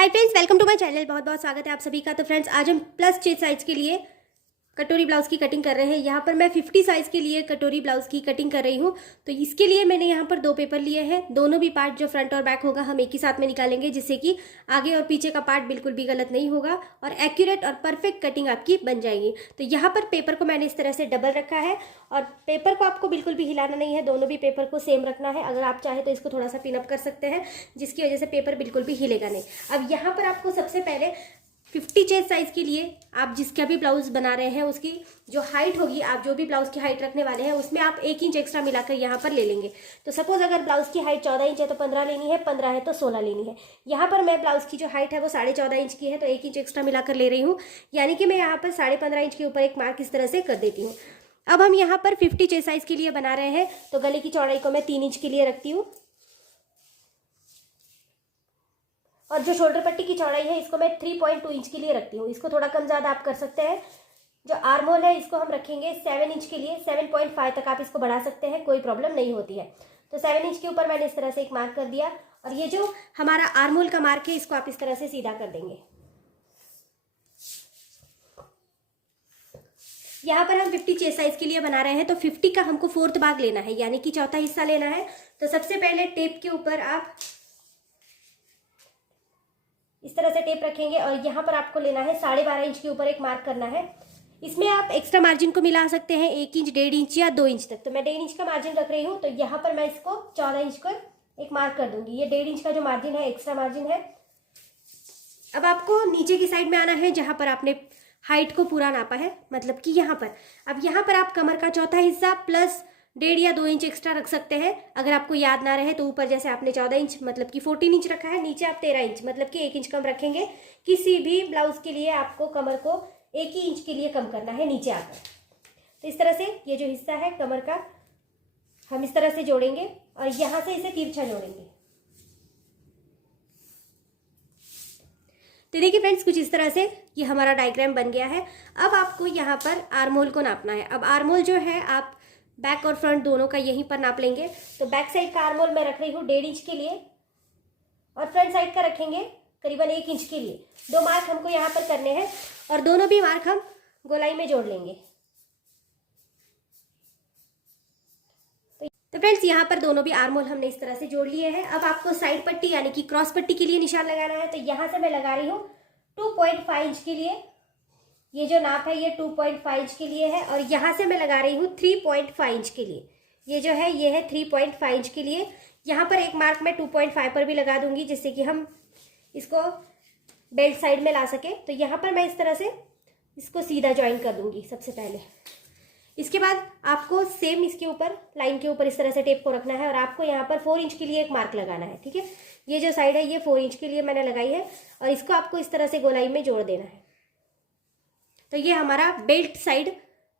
Hi friends, welcome to my channel. बहुत बहुत स्वागत है आप सभी का। तो फ्रेंड्स, आज हम प्लस 6 साइज के लिए कटोरी ब्लाउज की कटिंग कर रहे हैं। यहाँ पर मैं 50 साइज के लिए कटोरी ब्लाउज की कटिंग कर रही हूँ। तो इसके लिए मैंने यहाँ पर 2 पेपर लिए हैं। दोनों भी पार्ट जो फ्रंट और बैक होगा हम एक ही साथ में निकालेंगे, जिससे कि आगे और पीछे का पार्ट बिल्कुल भी गलत नहीं होगा और एक्यूरेट और परफेक्ट कटिंग आपकी बन जाएगी। तो यहाँ पर पेपर को मैंने इस तरह से डबल रखा है और पेपर को आपको बिल्कुल भी हिलाना नहीं है, दोनों भी पेपर को सेम रखना है। अगर आप चाहे तो इसको थोड़ा सा पिन अप कर सकते हैं, जिसकी वजह से पेपर बिल्कुल भी हिलेगा नहीं। अब यहाँ पर आपको सबसे पहले 50 चेस्ट साइज के लिए आप जिसका भी ब्लाउज बना रहे हैं उसकी जो हाइट होगी, आप जो भी ब्लाउज की हाइट रखने वाले हैं उसमें आप 1 इंच एक्स्ट्रा मिलाकर यहाँ पर ले लेंगे। तो सपोज अगर ब्लाउज की हाइट 14 इंच है तो 15 लेनी है, 15 है तो 16 लेनी है। यहाँ पर मैं ब्लाउज की जो हाइट है वो 14.5 इंच की है, तो 1 इंच एक्स्ट्रा मिलाकर ले रही हूँ। यानी कि मैं यहाँ पर 15.5 इंच के ऊपर एक मार्क इस तरह से कर देती हूँ। अब हम यहाँ पर 50 चेस्ट साइज के लिए बना रहे हैं, तो गले की चौड़ाई को मैं 3 इंच के लिए रखती हूँ और जो शोल्डर पट्टी की चौड़ाई है इसको मैं 3.2 इंच के लिए रखती हूँ। इसको थोड़ा कम ज़्यादा आप कर सकते हैं। जो आर्म होल है इसको हम रखेंगे 7 इंच के लिए। 7.5 तक आप इसको बढ़ा सकते हैं, कोई प्रॉब्लम नहीं होती है। तो 7 इंच के ऊपर मैंने इस तरह से एक मार्क कर दिया और ये जो हमारा आर्म होल का मार्क है इसको आप इस तरह से सीधा कर देंगे। यहाँ पर हम 50 चेस्ट साइज के लिए बना रहे हैं, तो 50 का हमको 4th भाग लेना है, यानी कि चौथा हिस्सा लेना है। तो सबसे पहले टेप के ऊपर आप इस तरह से टेप रखेंगे और यहाँ पर आपको लेना है 12.5 इंच के ऊपर एक मार्क करना है। इसमें आप एक्स्ट्रा मार्जिन को मिला सकते हैं 1 इंच, 1.5 इंच या 2 इंच तक। तो मैं 1.5 इंच का मार्जिन रख रही हूँ, तो यहाँ पर मैं इसको 14 इंच का एक मार्क कर दूंगी। ये 1.5 इंच का जो मार्जिन है एक्स्ट्रा मार्जिन है। अब आपको नीचे की साइड में आना है जहाँ पर आपने हाइट को पूरा नापा है, मतलब कि यहाँ पर। अब यहाँ पर आप कमर का चौथा हिस्सा प्लस 1.5 या 2 इंच एक्स्ट्रा रख सकते हैं। अगर आपको याद ना रहे तो ऊपर जैसे आपने 14 इंच मतलब कि 14 इंच रखा है, नीचे आप 13 इंच मतलब कि 1 इंच कम रखेंगे। किसी भी ब्लाउज के लिए आपको कमर को 1 ही इंच के लिए कम करना है नीचे आकर। तो इस तरह से ये जो हिस्सा है कमर का हम इस तरह से जोड़ेंगे और यहाँ से इसे तिरछा जोड़ेंगे। तो देखिए फ्रेंड्स, कुछ इस तरह से ये हमारा डायग्राम बन गया है। अब आपको यहाँ पर आर्म होल को नापना है। अब आर्म होल जो है आप बैक और फ्रंट दोनों का यहीं पर नाप लेंगे। तो बैक साइड का आर्म होल मैं रख रही हूँ 1.5 इंच के लिए और फ्रंट साइड का रखेंगे करीबन 1 इंच के लिए। 2 मार्क हमको यहाँ पर करने हैं और दोनों भी मार्क हम गोलाई में जोड़ लेंगे। तो फ्रेंड्स, यहाँ पर दोनों भी आर्म होल हमने इस तरह से जोड़ लिए हैं। अब आपको साइड पट्टी यानी कि क्रॉस पट्टी के लिए निशान लगाना है। तो यहाँ से मैं लगा रही हूँ 2.5 इंच के लिए। ये जो नाप है ये 2.5 इंच के लिए है और यहाँ से मैं लगा रही हूँ 3.5 इंच के लिए। ये जो है ये है 3.5 इंच के लिए। यहाँ पर एक मार्क मैं 2.5 पर भी लगा दूंगी, जिससे कि हम इसको बेल्ट साइड में ला सके। तो यहाँ पर मैं इस तरह से इसको सीधा ज्वाइन कर दूंगी सबसे पहले। इसके बाद आपको सेम इसके ऊपर लाइन के ऊपर इस तरह से टेप को रखना है और आपको यहाँ पर 4 इंच के लिए एक मार्क लगाना है। ठीक है, ये जो साइड है ये 4 इंच के लिए मैंने लगाई है और इसको आपको इस तरह से गोलाई में जोड़ देना है। तो ये हमारा बेल्ट साइड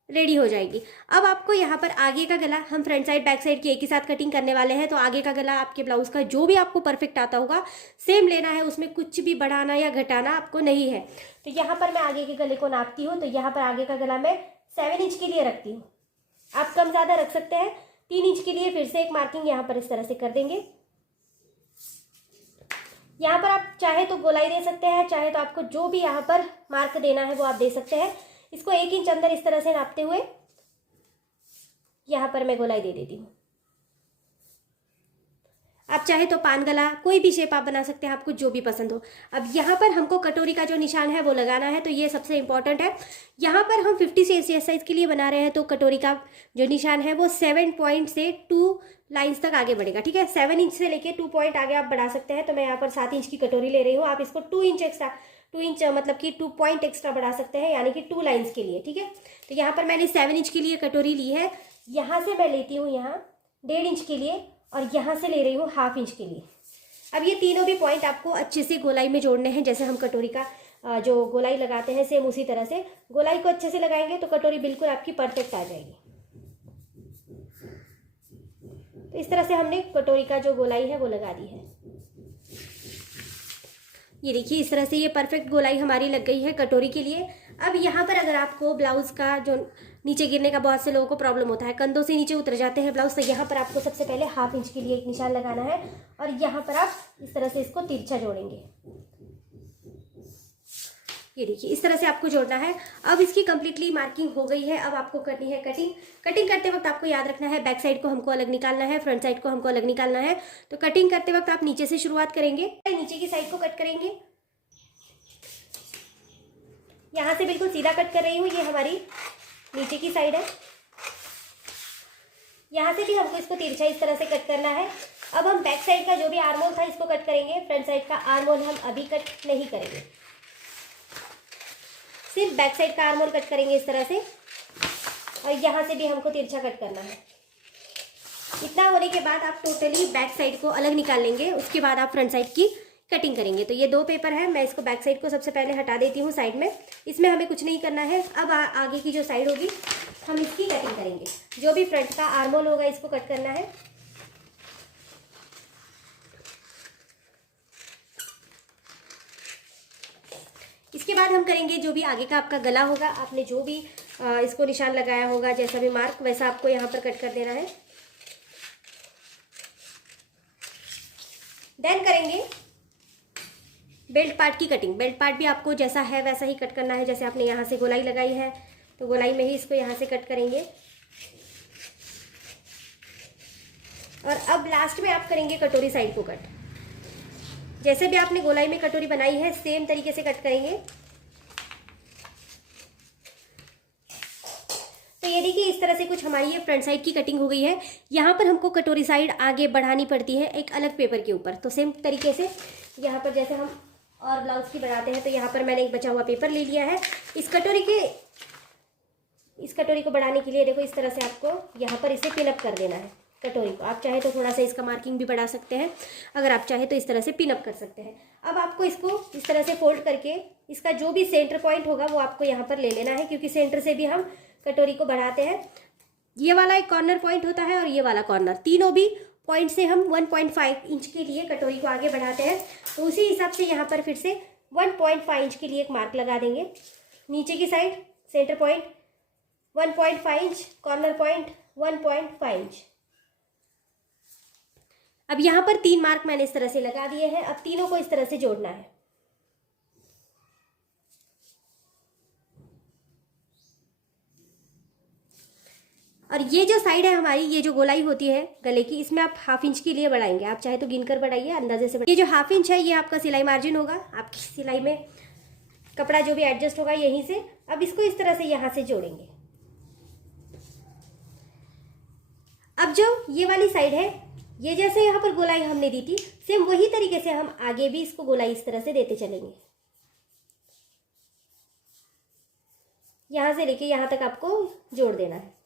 रेडी हो जाएगी। अब आपको यहाँ पर आगे का गला, हम फ्रंट साइड बैक साइड की एक ही साथ कटिंग करने वाले हैं, तो आगे का गला आपके ब्लाउज का जो भी आपको परफेक्ट आता होगा सेम लेना है, उसमें कुछ भी बढ़ाना या घटाना आपको नहीं है। तो यहाँ पर मैं आगे के गले को नापती हूँ। तो यहाँ पर आगे का गला मैं 7 इंच के लिए रखती हूँ। आप कम ज़्यादा रख सकते हैं। 3 इंच के लिए फिर से एक मार्किंग यहाँ पर इस तरह से कर देंगे। यहाँ पर आप चाहे तो गोलाई दे सकते हैं, चाहे तो आपको जो भी यहाँ पर मार्क देना है वो आप दे सकते हैं। इसको 1 इंच अंदर इस तरह से नापते हुए यहाँ पर मैं गोलाई दे देती हूँ। आप चाहे तो पान गला, कोई भी शेप आप बना सकते हैं, आपको जो भी पसंद हो। अब यहाँ पर हमको कटोरी का जो निशान है वो लगाना है, तो ये सबसे इंपॉर्टेंट है। यहाँ पर हम 50 चेस्ट साइज के लिए बना रहे हैं, तो कटोरी का जो निशान है वो 7 पॉइंट से 2 लाइंस तक आगे बढ़ेगा। ठीक है, 7 इंच से लेके 2 पॉइंट आगे आप बढ़ा सकते हैं। तो मैं यहाँ पर 7 इंच की कटोरी ले रही हूँ। आप इसको 2 इंच एक्स्ट्रा, 2 इंच मतलब कि 2 पॉइंट एक्स्ट्रा बढ़ा सकते हैं, यानी कि 2 लाइन्स के लिए। ठीक है, तो यहाँ पर मैंने 7 इंच के लिए कटोरी ली है। यहाँ से मैं लेती हूँ यहाँ 1.5 इंच के लिए और यहाँ से ले रही हूँ 1/2 इंच के लिए। अब ये तीनों भी पॉइंट आपको अच्छे से गोलाई में जोड़ने हैं। जैसे हम कटोरी का जो गोलाई लगाते हैं सेम उसी तरह से गोलाई को अच्छे से लगाएंगे तो कटोरी बिल्कुल आपकी परफेक्ट आ जाएगी। तो इस तरह से हमने कटोरी का जो गोलाई है वो लगा दी है। ये देखिए, इस तरह से ये परफेक्ट गोलाई हमारी लग गई है कटोरी के लिए। अब यहाँ पर अगर आपको ब्लाउज का जो नीचे गिरने का बहुत से लोगों को प्रॉब्लम होता है, कंधों से नीचे उतर जाते हैं ब्लाउज, तो यहाँ पर आपको सबसे पहले 1/2 इंच के लिए एक निशान लगाना है और यहाँ पर आप इस तरह से इसको तिरछा जोड़ेंगे। ये देखिए इस तरह से आपको जोड़ना है। अब इसकी कंप्लीटली मार्किंग हो गई है। अब आपको करनी है कटिंग। कटिंग करते वक्त आपको याद रखना है बैक साइड को हमको अलग निकालना है, फ्रंट साइड को हमको अलग निकालना है। तो कटिंग करते वक्त आप नीचे से शुरुआत करेंगे, नीचे की साइड को कट करेंगे। यहाँ से बिल्कुल सीधा कट कर रही हूँ, ये हमारी नीचे की साइड है। यहाँ से भी हमको इसको तिरछा इस तरह से कट करना है। अब हम बैक साइड का जो भी आर्म होल था इसको कट करेंगे। फ्रंट साइड का आर्म होल हम अभी कट नहीं करेंगे, सिर्फ बैक साइड का आर्म होल कट करेंगे इस तरह से। और यहाँ से भी हमको तिरछा कट करना है। इतना होने के बाद आप टोटली बैक साइड को अलग निकाल लेंगे। उसके बाद आप फ्रंट साइड की कटिंग करेंगे। तो ये 2 पेपर है, मैं इसको बैक साइड को सबसे पहले हटा देती हूँ साइड में। इसमें हमें कुछ नहीं करना है। अब आगे की जो साइड होगी हम इसकी कटिंग करेंगे। जो भी फ्रंट का आर्म होल होगा इसको कट करना है। इसके बाद हम करेंगे जो भी आगे का आपका गला होगा, आपने जो भी इसको निशान लगाया होगा, जैसा भी मार्क, वैसा आपको यहाँ पर कट कर देना है। देन करेंगे बेल्ट पार्ट की कटिंग। बेल्ट पार्ट भी आपको जैसा है वैसा ही कट करना है। जैसे आपने यहाँ से गोलाई लगाई है तो गोलाई में ही इसको यहाँ से कट करेंगे। और अब लास्ट में आप करेंगे कटोरी साइड को कट। जैसे भी आपने गोलाई में कटोरी बनाई है सेम तरीके से कट करेंगे। तो ये देखिए इस तरह से कुछ हमारी ये फ्रंट साइड की कटिंग हो गई है। यहाँ पर हमको कटोरी साइड आगे बढ़ानी पड़ती है एक अलग पेपर के ऊपर। तो सेम तरीके से यहाँ पर जैसे हम और ब्लाउज की बनाते हैं, तो यहाँ पर मैंने एक बचा हुआ पेपर ले लिया है। इस कटोरी को बढ़ाने के लिए देखो इस तरह से आपको यहाँ पर इसे पिनअप कर देना है कटोरी को। आप चाहे तो थोड़ा सा इसका मार्किंग भी बढ़ा सकते हैं, अगर आप चाहे तो इस तरह से पिनअप कर सकते हैं। अब आपको इसको इस तरह से फोल्ड करके इसका जो भी सेंटर पॉइंट होगा वो आपको यहाँ पर ले लेना है, क्योंकि सेंटर से भी हम कटोरी को बढ़ाते हैं। ये वाला एक कॉर्नर पॉइंट होता है और ये वाला कॉर्नर, तीनों भी पॉइंट से हम 1.5 इंच के लिए कटोरी को आगे बढ़ाते हैं। तो उसी हिसाब से यहाँ पर फिर से 1.5 इंच के लिए एक मार्क लगा देंगे। नीचे की side centre point 1.5 inch, corner point 1.5 inch. अब यहाँ पर 3 मार्क मैंने इस तरह से लगा दिए हैं। अब तीनों को इस तरह से जोड़ना है। और ये जो साइड है हमारी, ये जो गोलाई होती है गले की, इसमें आप 1/2 इंच के लिए बढ़ाएंगे। आप चाहे तो गिनकर बढ़ाइए, अंदाजे से बढ़ाइए। ये जो 1/2 इंच है ये आपका सिलाई मार्जिन होगा। आपकी सिलाई में कपड़ा जो भी एडजस्ट होगा यहीं से। अब इसको इस तरह से यहाँ से जोड़ेंगे। अब जो ये वाली साइड है, ये जैसे यहाँ पर गोलाई हमने दी थी, सेम वही तरीके से हम आगे भी इसको गोलाई इस तरह से देते चलेंगे। यहाँ से लेके यहाँ तक आपको जोड़ देना है।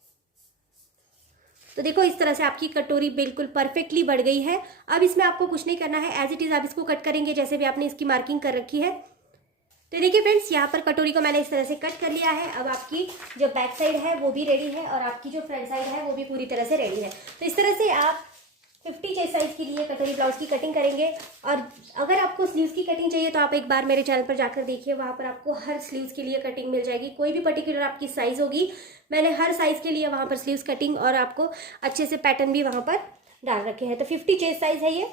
तो देखो इस तरह से आपकी कटोरी बिल्कुल परफेक्टली बढ़ गई है। अब इसमें आपको कुछ नहीं करना है, एज इट इज आप इसको कट करेंगे जैसे भी आपने इसकी मार्किंग कर रखी है। तो देखिए फ्रेंड्स, यहाँ पर कटोरी को मैंने इस तरह से कट कर लिया है। अब आपकी जो बैक साइड है वो भी रेडी है और आपकी जो फ्रंट साइड है वो भी पूरी तरह से रेडी है। तो इस तरह से आप 50 चेस्ट साइज के लिए कटोरी ब्लाउज की कटिंग करेंगे। और अगर आपको स्लीव्स की कटिंग चाहिए तो आप एक बार मेरे चैनल पर जाकर देखिए, वहाँ पर आपको हर स्लीव्स के लिए कटिंग मिल जाएगी। कोई भी पर्टिकुलर आपकी साइज़ होगी, मैंने हर साइज़ के लिए वहाँ पर स्लीव्स कटिंग और आपको अच्छे से पैटर्न भी वहाँ पर डाल रखे हैं। तो 50 चेस्ट साइज है, ये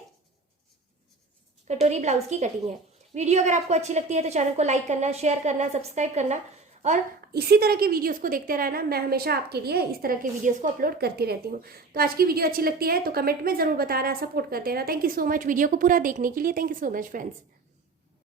कटोरी ब्लाउज की कटिंग है। वीडियो अगर आपको अच्छी लगती है तो चैनल को लाइक करना, शेयर करना, सब्सक्राइब करना और इसी तरह के वीडियोस को देखते रहना। मैं हमेशा आपके लिए इस तरह के वीडियोस को अपलोड करती रहती हूँ। तो आज की वीडियो अच्छी लगती है तो कमेंट में ज़रूर बताना, सपोर्ट करते रहना। Thank you so much video को पूरा देखने के लिए। Thank you so much friends.